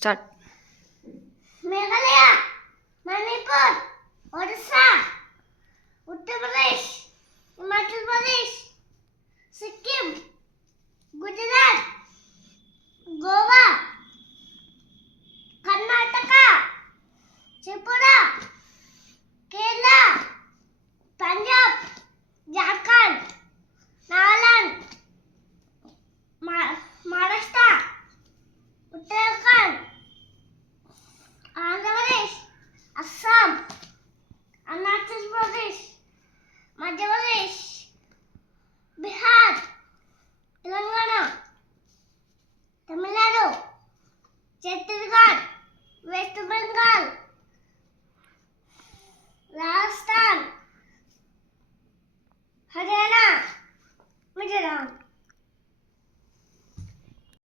స్టార్ట్. Meghalaya, మణిపూర్, ఒడిశా, ఉత్తరప్రదేశ్, హిమాచల్ ప్రదేశ్, సిక్కిం, గుజరాత్, గోవా, కర్ణాటక, త్రిపుర, కేరళ, పంజాబ్, జార్ఖండ్, నాగాలాండ్, మహారాష్ట్ర, ఉత్తరాఖండ్, ఆంధ్రప్రదేశ్, అస్సాం, అరుణాచల్ ప్రదేశ్, మధ్యప్రదేశ్, బీహార్, తెలంగాణ, తమిళనాడు.